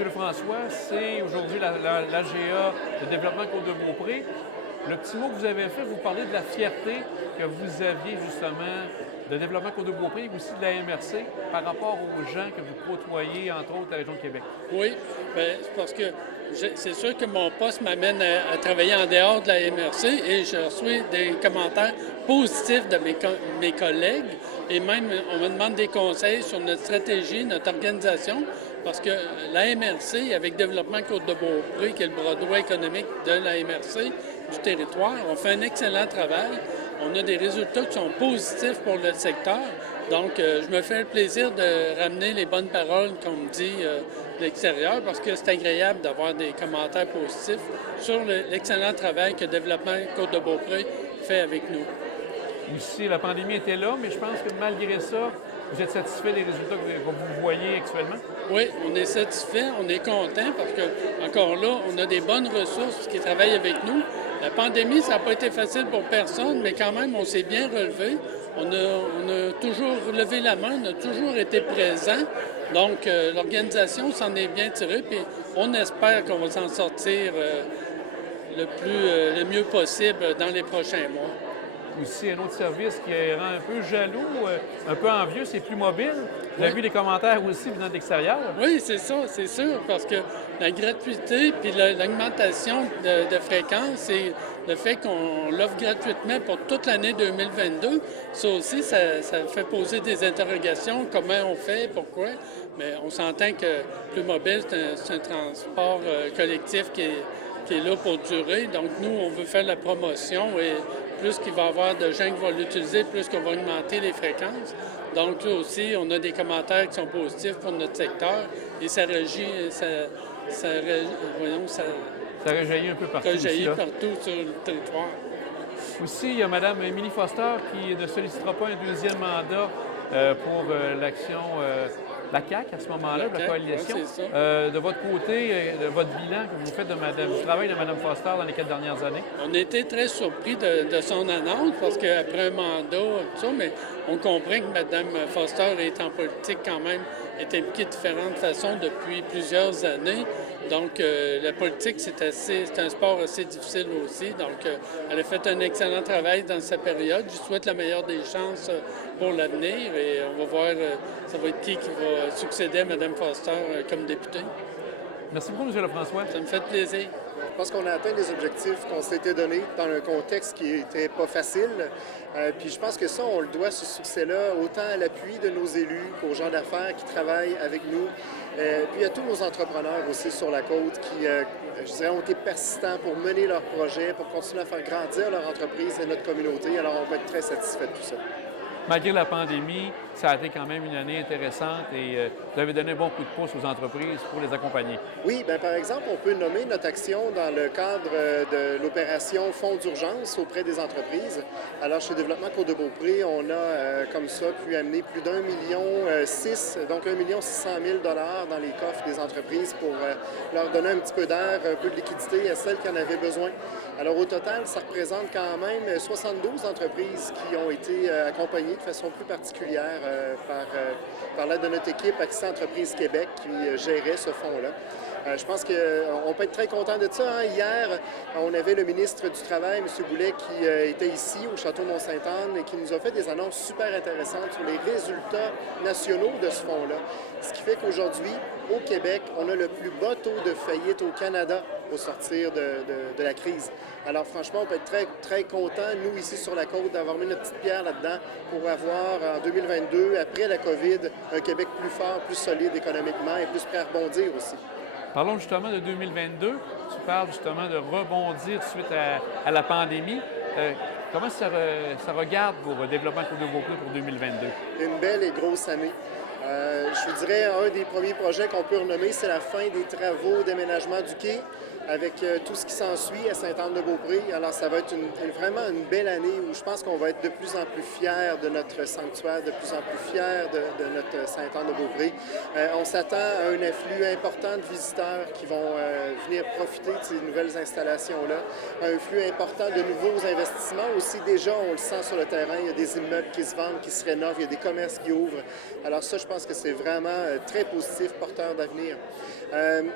Monsieur Lefrançois, c'est aujourd'hui l'AGA de développement Côte-de-Beaupré. Le petit mot que vous avez fait, vous parlez de la fierté que vous aviez justement de développement Côte-de-Beaupré et aussi de la MRC par rapport aux gens que vous côtoyez, entre autres, à la région de Québec. Oui, bien, c'est parce que c'est sûr que mon poste m'amène à travailler en dehors de la MRC et je reçois des commentaires positifs de mes collègues et même on me demande des conseils sur notre stratégie, notre organisation, parce que la MRC, avec Développement Côte-de-Beaupré, qui est le bras droit économique de la MRC du territoire, on fait un excellent travail. On a des résultats qui sont positifs pour le secteur. Donc, je me fais le plaisir de ramener les bonnes paroles qu'on me dit de l'extérieur parce que c'est agréable d'avoir des commentaires positifs sur l'excellent travail que Développement Côte-de-Beaupré fait avec nous. Aussi, la pandémie était là, mais je pense que malgré ça, vous êtes satisfait des résultats que vous voyez actuellement? Oui, on est satisfait, on est content parce que, encore là, on a des bonnes ressources qui travaillent avec nous. La pandémie, ça n'a pas été facile pour personne, mais quand même, on s'est bien relevé. On a toujours levé la main, on a toujours été présent. Donc, l'organisation s'en est bien tirée, puis on espère qu'on va s'en sortir le mieux possible dans les prochains mois. Aussi, un autre service qui rend un peu jaloux, un peu envieux, c'est Plus Mobile. Vous avez vu les commentaires aussi venant de l'extérieur? Oui, c'est ça, c'est sûr, parce que la gratuité puis l'augmentation de fréquence et le fait qu'on l'offre gratuitement pour toute l'année 2022, ça aussi, ça fait poser des interrogations. Comment on fait, pourquoi? Mais on s'entend que Plus Mobile, c'est un transport collectif qui est là pour durer. Donc, nous, on veut faire la promotion et plus qu'il va y avoir de gens qui vont l'utiliser, plus qu'on va augmenter les fréquences. Donc, là aussi, on a des commentaires qui sont positifs pour notre secteur et ça rejaillit un peu partout. Partout sur le territoire. Aussi, il y a Mme Émilie Foster qui ne sollicitera pas un deuxième mandat pour l'action la CAQ à ce moment-là, de la coalition. Ouais, de votre côté, de votre bilan que vous faites du travail de Mme Foster dans les 4 dernières années? On était très surpris de son annonce parce qu'après un mandat, tout ça, mais on comprend que Mme Foster est en politique quand même, est impliquée de différentes façons depuis plusieurs années. Donc, la politique, c'est un sport assez difficile aussi. Donc, elle a fait un excellent travail dans sa période. Je souhaite la meilleure des chances pour l'avenir et on va voir ça va être qui va succéder à Mme Foster comme députée. Merci beaucoup, M. Lefrançois. Ça me fait plaisir. Je pense qu'on a atteint les objectifs qu'on s'était donnés dans un contexte qui n'était pas facile. Puis je pense que ça, on le doit, ce succès-là, autant à l'appui de nos élus qu'aux gens d'affaires qui travaillent avec nous. Puis à tous nos entrepreneurs aussi sur la côte qui, je dirais, ont été persistants pour mener leurs projets, pour continuer à faire grandir leur entreprise et notre communauté. Alors on peut être très satisfait de tout ça. Malgré la pandémie, ça a été quand même une année intéressante et vous avez donné un bon coup de pouce aux entreprises pour les accompagner. Oui, bien par exemple, on peut nommer notre action dans le cadre de l'opération Fonds d'urgence auprès des entreprises. Alors, chez Développement Côte-de-Beaupré, on a comme ça pu amener plus d'1,6 million, donc 1,6 million dans les coffres des entreprises pour leur donner un petit peu d'air, un peu de liquidité à celles qui en avaient besoin. Alors, au total, ça représente quand même 72 entreprises qui ont été accompagnées de façon plus particulière par l'aide de notre équipe Accès Entreprises Québec qui gérait ce fonds-là. Je pense qu'on peut être très content de ça. Hein. Hier, on avait le ministre du Travail, M. Boulet, qui était ici au Château Mont-Sainte-Anne et qui nous a fait des annonces super intéressantes sur les résultats nationaux de ce fonds-là. Ce qui fait qu'aujourd'hui, au Québec, on a le plus bas taux de faillite au Canada au sortir de la crise. Alors franchement, on peut être très, très content, nous, ici sur la côte, d'avoir mis notre petite pierre là-dedans pour avoir, en 2022, après la COVID, un Québec plus fort, plus solide économiquement et plus prêt à rebondir aussi. Parlons justement de 2022. Tu parles justement de rebondir suite à la pandémie. Comment ça regarde pour Développement Côte-de-Beaupré pour 2022? Une belle et grosse année. Je vous dirais, un des premiers projets qu'on peut renommer, c'est la fin des travaux d'aménagement du quai. avec tout ce qui s'ensuit à Sainte-Anne-de-Beaupré. Alors, ça va être vraiment une belle année où je pense qu'on va être de plus en plus fiers de notre sanctuaire, de plus en plus fiers de notre Sainte-Anne-de-Beaupré. On s'attend à un afflux important de visiteurs qui vont venir profiter de ces nouvelles installations-là. Un flux important de nouveaux investissements aussi. Déjà, on le sent sur le terrain, il y a des immeubles qui se vendent, qui se rénovent, il y a des commerces qui ouvrent. Alors ça, je pense que c'est vraiment très positif, porteur d'avenir.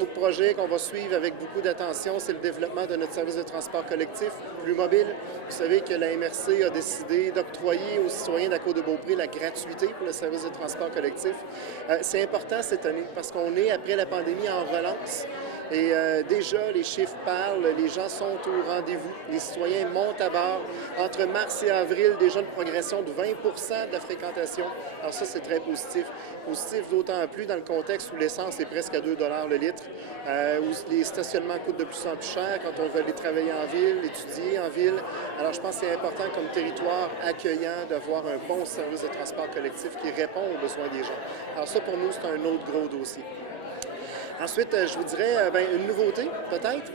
Autre projet qu'on va suivre avec beaucoup d'attention, c'est le développement de notre service de transport collectif plus mobile. Vous savez que la MRC a décidé d'octroyer aux citoyens de la Côte-de-Beaupré la gratuité pour le service de transport collectif. C'est important cette année parce qu'on est, après la pandémie, en relance. Et déjà, les chiffres parlent, les gens sont au rendez-vous, les citoyens montent à bord. Entre mars et avril, déjà une progression de 20 de la fréquentation. Alors ça, c'est très positif. Positif d'autant plus dans le contexte où l'essence est presque à 2 le litre, où les stationnements coûtent de plus en plus cher quand on veut aller travailler en ville, étudier en ville. Alors je pense que c'est important comme territoire accueillant d'avoir un bon service de transport collectif qui répond aux besoins des gens. Alors ça, pour nous, c'est un autre gros dossier. Ensuite, je vous dirais une nouveauté, peut-être.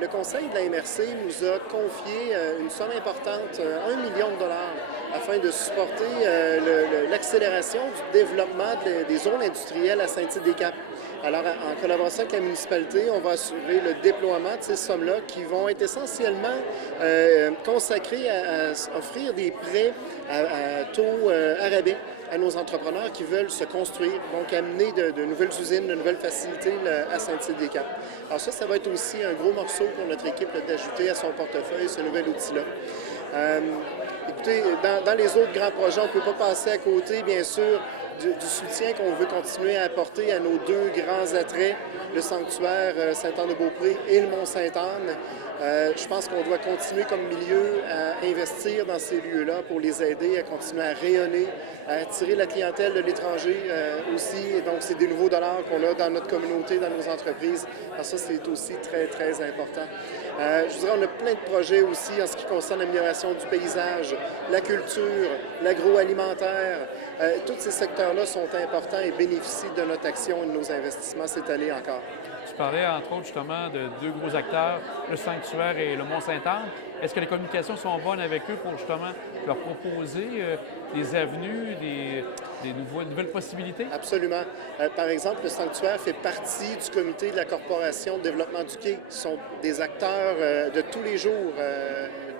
Le conseil de la MRC nous a confié une somme importante, 1 million de dollars, afin de supporter l'accélération du développement des zones industrielles à Saint-Tite-des-Caps. Alors, en collaboration avec la municipalité, on va assurer le déploiement de ces sommes-là qui vont être essentiellement consacrées à offrir des prêts à taux à rabais à nos entrepreneurs qui veulent se construire, donc amener de nouvelles usines, de nouvelles facilités à Saint-Tite-des-Caps. Alors ça va être aussi un gros morceau pour notre équipe d'ajouter à son portefeuille ce nouvel outil-là. Écoutez, dans les autres grands projets, on ne peut pas passer à côté, bien sûr, du soutien qu'on veut continuer à apporter à nos deux grands attraits, le sanctuaire Sainte-Anne-de-Beaupré et le Mont-Sainte-Anne. Je pense qu'on doit continuer comme milieu à investir dans ces lieux-là pour les aider à continuer à rayonner, à attirer la clientèle de l'étranger aussi. Et donc, c'est des nouveaux dollars qu'on a dans notre communauté, dans nos entreprises. Alors ça, c'est aussi très, très important. Je vous dirais, on a plein de projets aussi en ce qui concerne l'amélioration du paysage, la culture, l'agroalimentaire. Tous ces secteurs-là sont importants et bénéficient de notre action et de nos investissements cette année encore. Tu parlais, entre autres, justement, de deux gros acteurs, le sanctuaire et le Mont-Sainte-Anne. Est-ce que les communications sont bonnes avec eux pour, justement, leur proposer des avenues, des nouvelles possibilités? Absolument. Par exemple, le sanctuaire fait partie du comité de la Corporation de développement du quai. Ce sont des acteurs de tous les jours,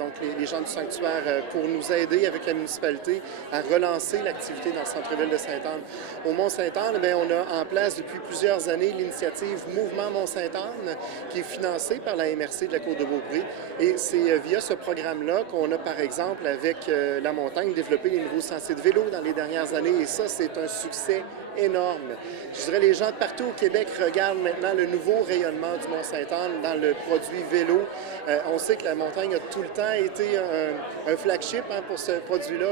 donc les gens du sanctuaire, pour nous aider avec la municipalité à relancer l'activité dans le centre-ville de Sainte-Anne. Au Mont-Sainte-Anne, on a en place depuis plusieurs années l'initiative Mouvement Mont-Sainte-Anne, qui est financée par la MRC de la Côte-de-Beaupré. Et c'est via ce programme-là qu'on a, par exemple, avec la montagne, développé les nouveaux sentiers de vélo dans les dernières années. Et ça, c'est un succès énorme. Je dirais les gens de partout au Québec regardent maintenant le nouveau rayonnement du Mont-Sainte-Anne dans le produit vélo. On sait que la montagne a tout le temps été un flagship pour ce produit-là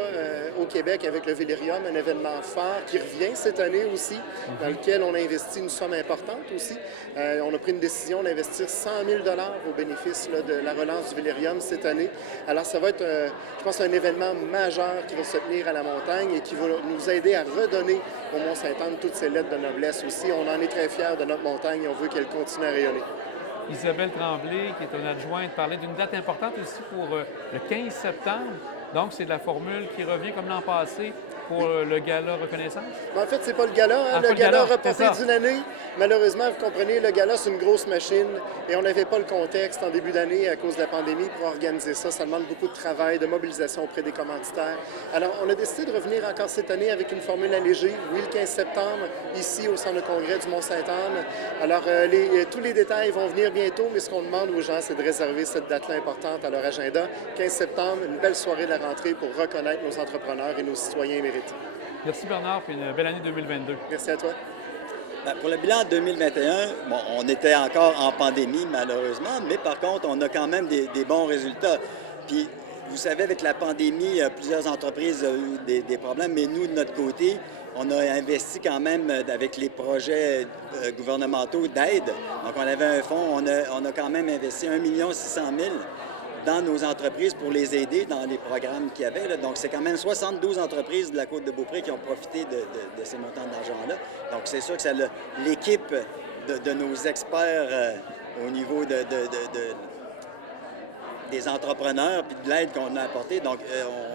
au Québec avec le Vélirium, un événement phare qui revient cette année aussi, dans lequel on a investi une somme importante aussi. On a pris une décision d'investir 100 000 $ au bénéfice de la relance du Vélirium cette année. Alors ça va être, je pense, un événement majeur qui va se tenir à la montagne et qui va nous aider à redonner au Mont-Sainte-Anne toutes ses lettres de noblesse aussi. On en est très fiers de notre montagne et on veut qu'elle continue à rayonner. Isabelle Tremblay, qui est une adjointe, parlait d'une date importante aussi pour le 15 septembre. Donc, c'est de la formule qui revient comme l'an passé pour le gala reconnaissance? En fait, c'est pas le gala. Le gala a reporté d'une année. Malheureusement, vous comprenez, le gala, c'est une grosse machine et on n'avait pas le contexte en début d'année à cause de la pandémie pour organiser ça. Ça demande beaucoup de travail, de mobilisation auprès des commanditaires. Alors, on a décidé de revenir encore cette année avec une formule allégée. Oui, le 15 septembre, ici au centre de congrès du Mont-Sainte-Anne. Alors, tous les détails vont venir bientôt, mais ce qu'on demande aux gens, c'est de réserver cette date-là importante à leur agenda. 15 septembre, une belle soirée de la rentrée pour reconnaître nos entrepreneurs et nos citoyens émérites. Merci Bernard, puis une belle année 2022. Merci à toi. Pour le bilan 2021, on était encore en pandémie malheureusement, mais par contre, on a quand même des bons résultats. Puis, vous savez, avec la pandémie, plusieurs entreprises ont eu des problèmes, mais nous, de notre côté, on a investi quand même avec les projets gouvernementaux d'aide. Donc, on avait un fonds, on a quand même investi 1 600 000 dans nos entreprises pour les aider dans les programmes qu'il y avait. Là. Donc, c'est quand même 72 entreprises de la Côte-de-Beaupré qui ont profité de ces montants d'argent-là. Donc, c'est sûr que l'équipe de nos experts au niveau des entrepreneurs puis de l'aide qu'on a apportée. Donc,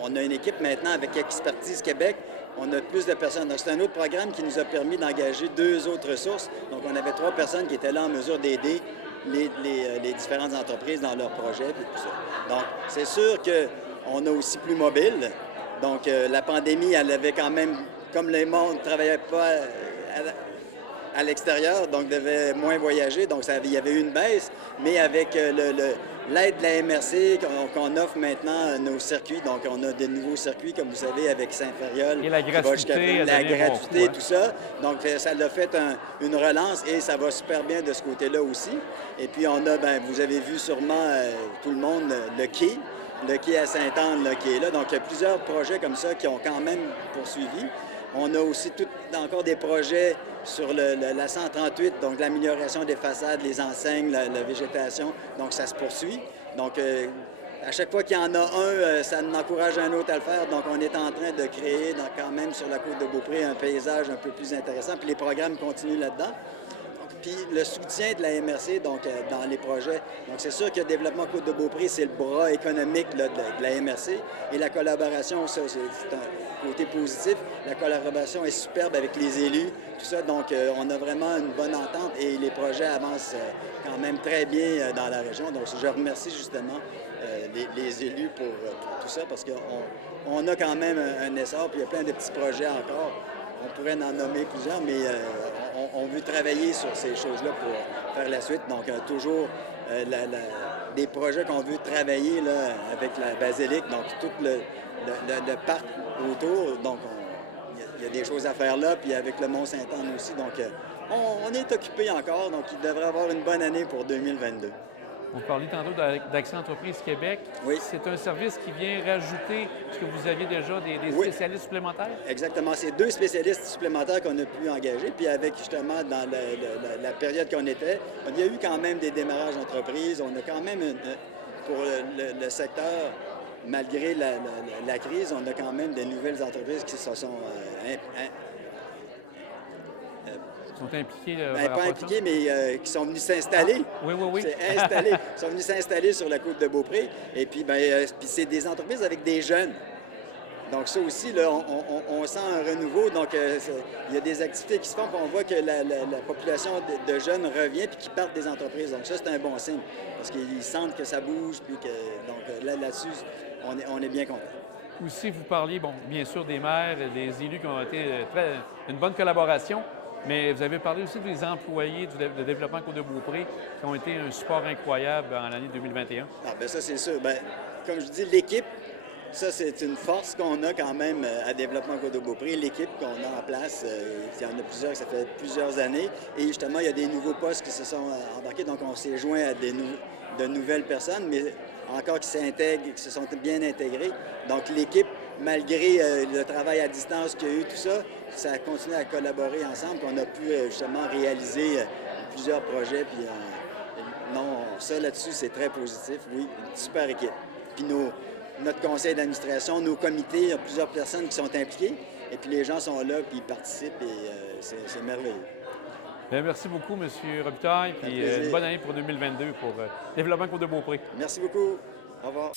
on a une équipe maintenant avec Expertise Québec. On a plus de personnes. Donc, c'est un autre programme qui nous a permis d'engager 2 autres ressources. Donc, on avait 3 personnes qui étaient là en mesure d'aider les différentes entreprises dans leurs projets et tout ça. Donc, c'est sûr qu'on a aussi plus mobile. Donc, la pandémie, elle avait quand même, comme les mondes ne travaillaient pas à l'extérieur, donc devaient moins voyager, donc il y avait eu une baisse, mais avec l'aide de la MRC qu'on offre maintenant nos circuits, donc on a de nouveaux circuits, comme vous savez, avec Saint-Fériol. Et la gratuité. La gratuité, bon tout ça. Donc, ça l'a fait une relance et ça va super bien de ce côté-là aussi. Et puis, on a, vous avez vu sûrement tout le monde, le quai à Sainte-Anne qui est là. Donc, il y a plusieurs projets comme ça qui ont quand même poursuivi. On a aussi encore des projets sur la 138, donc l'amélioration des façades, les enseignes, la végétation. Donc, ça se poursuit. Donc, à chaque fois qu'il y en a un, ça en encourage un autre à le faire. Donc, on est en train de créer quand même sur la côte de Beaupré un paysage un peu plus intéressant. Puis les programmes continuent là-dedans. Puis le soutien de la MRC donc, dans les projets. Donc, c'est sûr que le développement Côte-de-Beaupré, c'est le bras économique là, de la MRC. Et la collaboration, ça, c'est un côté positif. La collaboration est superbe avec les élus, tout ça. Donc, on a vraiment une bonne entente et les projets avancent quand même très bien dans la région. Donc, je remercie justement les élus pour tout ça parce qu'on a quand même un essor. Puis il y a plein de petits projets encore. On pourrait en nommer plusieurs, mais on veut travailler sur ces choses-là pour faire la suite. Donc, toujours des projets qu'on veut travailler là, avec la basilique, donc tout le parc autour. Donc, il y a des choses à faire là, puis avec le Mont-Sainte-Anne aussi. Donc, on est occupé encore, donc il devrait avoir une bonne année pour 2022. Vous parliez tantôt d'Accès Entreprise Québec. Oui. C'est un service qui vient rajouter ce que vous aviez déjà, des Oui. spécialistes supplémentaires? Exactement. C'est 2 spécialistes supplémentaires qu'on a pu engager. Puis avec justement, dans la période qu'on était, il y a eu quand même des démarrages d'entreprises. On a quand même, pour le secteur, malgré la crise, on a quand même des nouvelles entreprises qui se sont Sont impliqués pas impliqués, mais qui sont venus s'installer. Oui, oui, oui. C'est installé. Ils sont venus s'installer sur la côte de Beaupré. Et puis, puis c'est des entreprises avec des jeunes. Donc, ça aussi, là, on sent un renouveau. Donc, il y a des activités qui se font, puis on voit que la population de jeunes revient puis qui partent des entreprises. Donc, ça, c'est un bon signe. Parce qu'ils sentent que ça bouge. Puis donc, là-dessus, on est bien content. Aussi, vous parliez, bon, bien sûr, des maires, des élus qui ont été une bonne collaboration. Mais vous avez parlé aussi des employés de développement Côte-de-Beaupré qui ont été un support incroyable en l'année 2021. Ah, bien ça, c'est sûr. Bien, comme je dis, l'équipe, ça, c'est une force qu'on a quand même à Développement Côte-de-Beaupré. L'équipe qu'on a en place, il y en a plusieurs, ça fait plusieurs années. Et justement, il y a des nouveaux postes qui se sont embarqués. Donc, on s'est joint à de nouvelles personnes, mais encore qui s'intègrent, qui se sont bien intégrés. Donc, l'équipe, malgré le travail à distance qu'il y a eu, tout ça, ça a continué à collaborer ensemble. On a pu justement réaliser plusieurs projets. Puis, non, ça là-dessus, c'est très positif. Oui, une super équipe. Puis notre conseil d'administration, nos comités, il y a plusieurs personnes qui sont impliquées. Et puis les gens sont là, puis ils participent et c'est merveilleux. Bien, merci beaucoup, M. Robitaille. Puis une bonne année pour 2022 pour Développement Côte-de-Beaupré. Merci beaucoup. Au revoir.